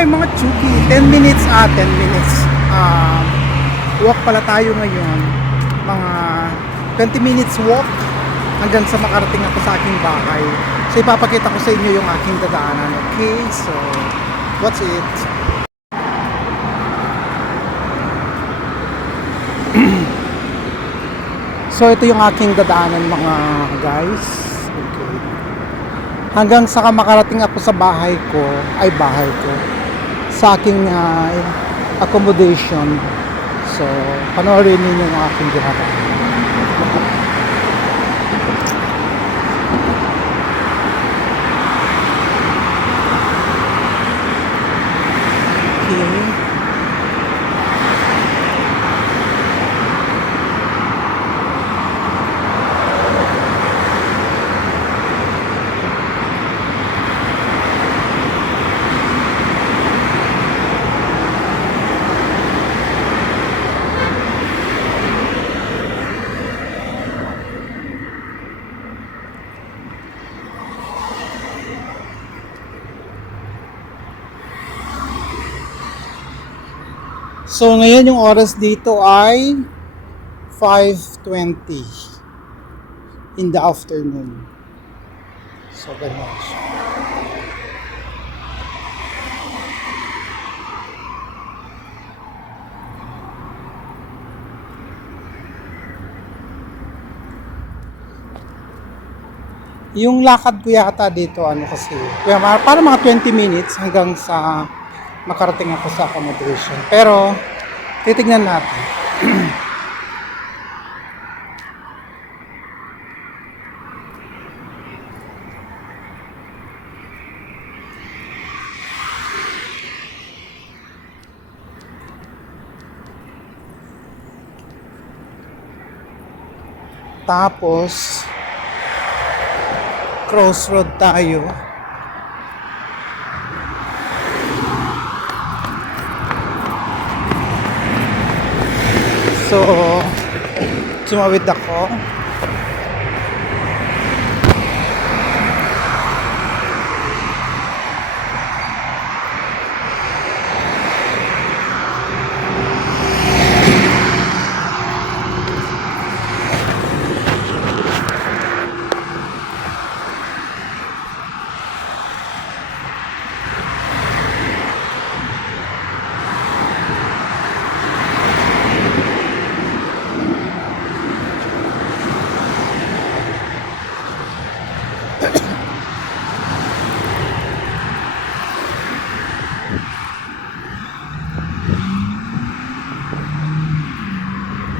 Hi mga Chuki, 10 minutes 10 minutes walk pala tayo ngayon, mga 20 minutes walk hanggang sa makarating ako sa aking bahay. So ipapakita ko sa inyo yung aking dadaanan. Okay, so what's it? So ito yung aking dadaanan mga guys. Okay, hanggang sa makarating ako sa bahay ko, sa aking accommodation. So panoorin ninyo yung aking ginagawa. Okay. So ngayon yung oras dito ay 5:20 in the afternoon. So ganyan siya. Yung lakad ko yata dito kasi para mga 20 minutes hanggang sa makarating ako sa accommodation. Pero titignan natin. Tapos crossroad tayo. So sumawid ako.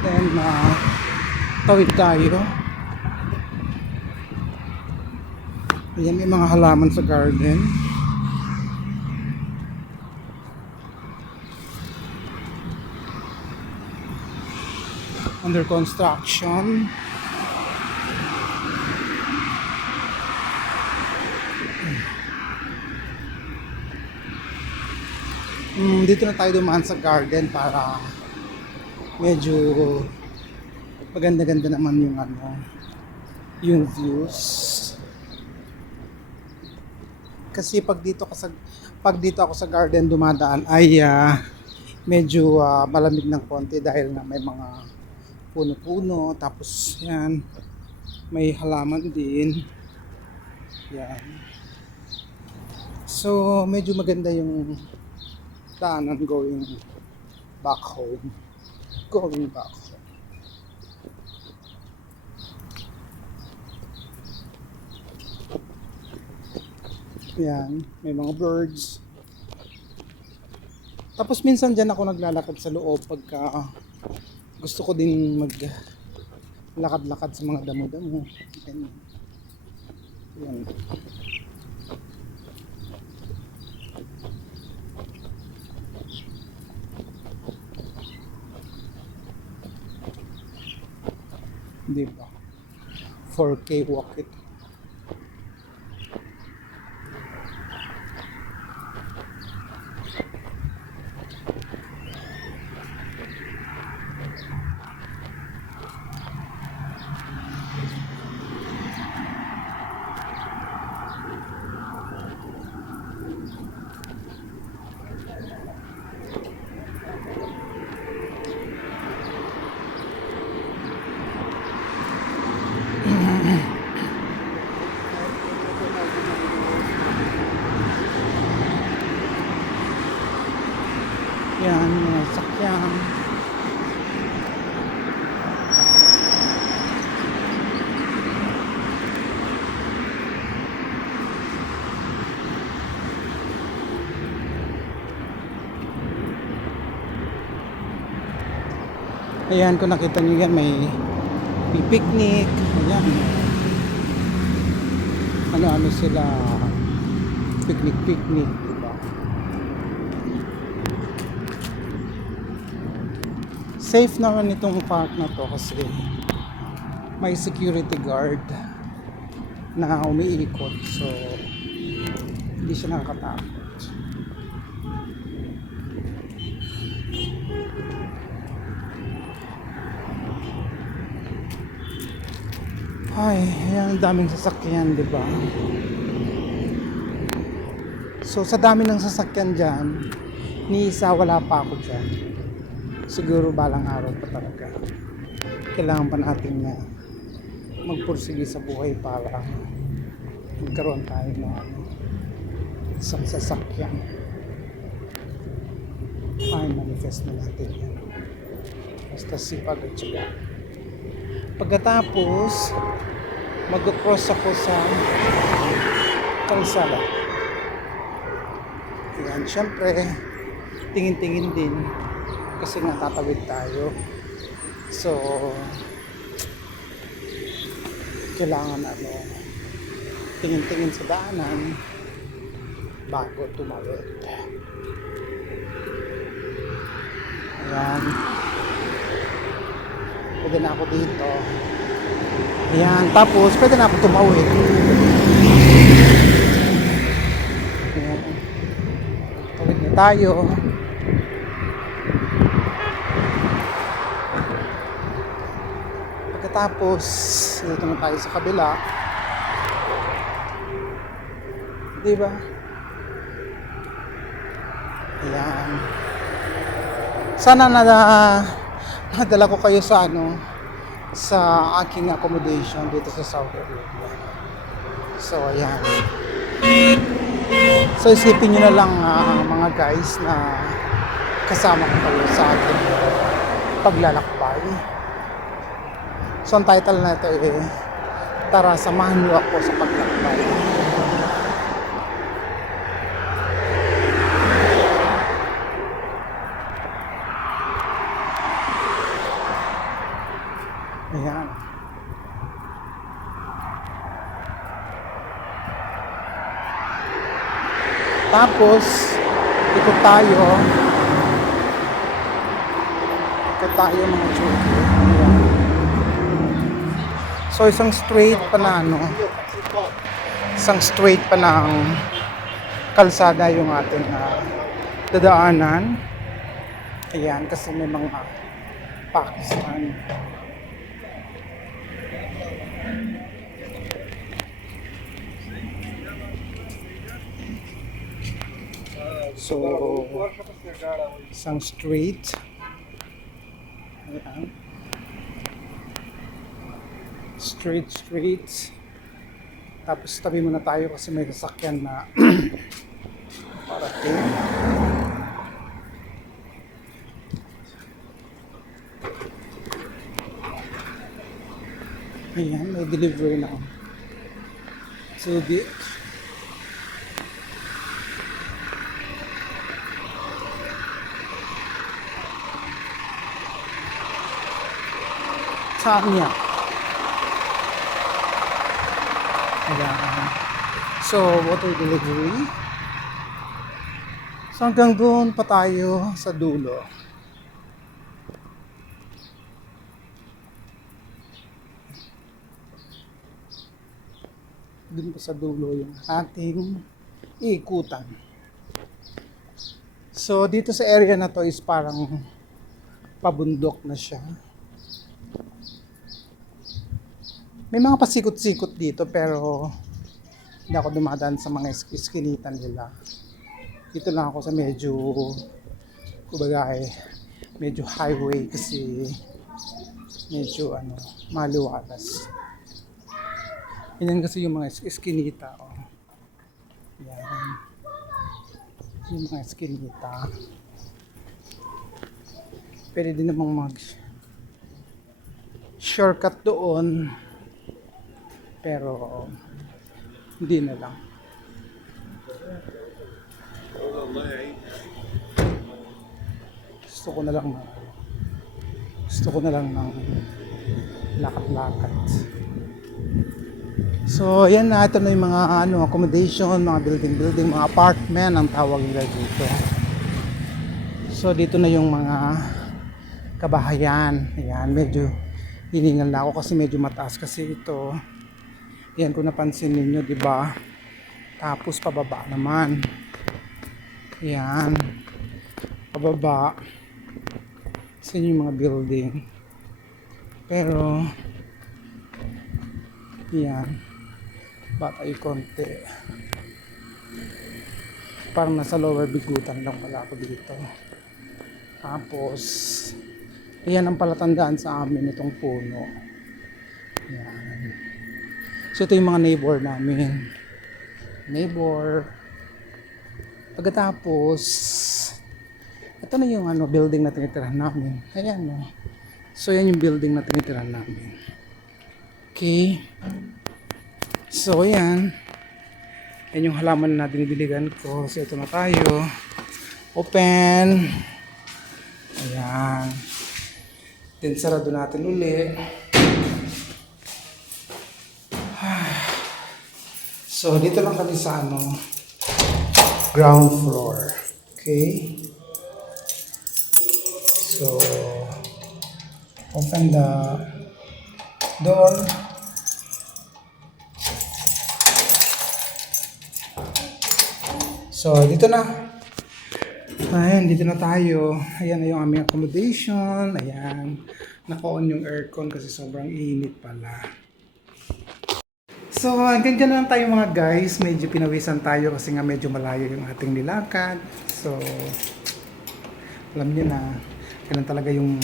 Then tawid tayo. Ayan, may mga halaman sa garden. Under construction. Dito na tayo dumaan sa garden para medyo maganda-ganda naman yung views. Kasi pag dito ako sa garden dumadaan ay medyo malamig ng konti dahil na may mga puno-puno, tapos yan may halaman din. Yan. So medyo maganda yung daanan going back home. Yan, may mga birds. Tapos minsan dyan ako naglalakad sa loob pagka gusto ko din maglakad-lakad sa mga damo-damo. Yan. Di ba? 4K walk it. Yan, mga sakyan. Ayan, kung nakita nyo yan, may picnic. Ayan. Ano-ano sila. Picnic, diba? Safe naman itong park na to kasi may security guard na umiikot. So, hindi siya nakakatakot. Ay, ayan, ang daming sasakyan, di ba? So, sa dami ng sasakyan dyan, ni isa wala pa ako dyan. Siguro balang araw pa talaga. Kailangan pa natin na magpursige sa buhay para magkaroon tayo ng isang sasakyan. Ay, manifest na natin yan. Basta sipag at syaga. Pagkatapos, mag-cross ako sa kalsada. Ayan, syempre, tingin-tingin din kasi nga tatawid tayo. So, kailangan tingin-tingin sa daanan bago tumawid. Ayan. Pwede na ako dito. Ayan. Tapos, pwede na ako tumawid. Ayan. Tawid na tayo. Pagkatapos, dito na tayo sa kabila. Diba? Ayan. Sana nadala ko kayo sa sa aking accommodation dito sa Saudi Arabia. So ayan. So isipin nyo na lang mga guys na kasama ko kayo sa aking paglalakbay. So ang title na ito Tara, samahan niyo ako sa paglalakbay. Ayan. Tapos, ikot tayo mga chuki. Ayan. So, isang straight pa ng kalsada yung ating dadaanan. Ayan, kasi may mga Pakistan. So, isang street. Ayan. Street. Tapos tabi muna tayo kasi may sasakyan na parating. Ayan, may delivery na. So, saan niya? Ayan. So, water delivery. So, hanggang doon pa tayo sa dulo. Doon pa sa dulo yung ating iikutan. So, dito sa area na to is parang pabundok na siya. May mga pasikot-sikot dito pero hindi ako dumadaan sa mga iskinitan nila. Dito lang ako sa medyo medyo highway kasi medyo maliwalas. Yan kasi yung mga iskinita. Oh. Yan. Yung mga iskinita. Pwede din namang mag shortcut doon. Pero hindi na lang. Gusto ko na lang ng lakad-lakad. So, yan na. Ito na yung mga accommodation, mga building, mga apartment ang tawag nila dito. So, dito na yung mga kabahayan. Ayan, medyo hiningal na ako kasi medyo mataas kasi ito. Yan, kung napansin ninyo, di ba? Tapos pababa naman. Ayan. Pababa. Sa yung mga building. Pero yan. Bata yung konti. Parang nasa lower bigutan lang pala ako dito. Tapos yan ang palatandaan sa amin itong puno. Yan. So ito yung mga neighbor namin. Pagkatapos ito na yung building na tinitirahan namin. Ayan no. So yan yung building na tinitirahan namin. Okay. So yan. Yan yung halaman na dinidiligan ko. So ito na tayo. Open. Ayan. Then sarado natin uli. So dito lang kami sa ground floor. Okay. So open the door. So dito na. Ayan, dito na tayo. Ayan na yung aming accommodation. Ayan. Naka-on yung aircon kasi sobrang init pala. So hanggang dyan na lang tayo mga guys. Medyo pinawisan tayo kasi nga medyo malayo yung ating nilakad. So alam niyo na. Ganun talaga yung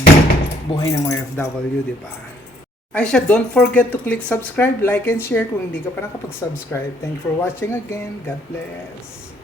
buhay ng mga FW, di ba? Aisha, don't forget to click subscribe, like, and share kung hindi ka pa nakapag-subscribe. Thank you for watching again. God bless.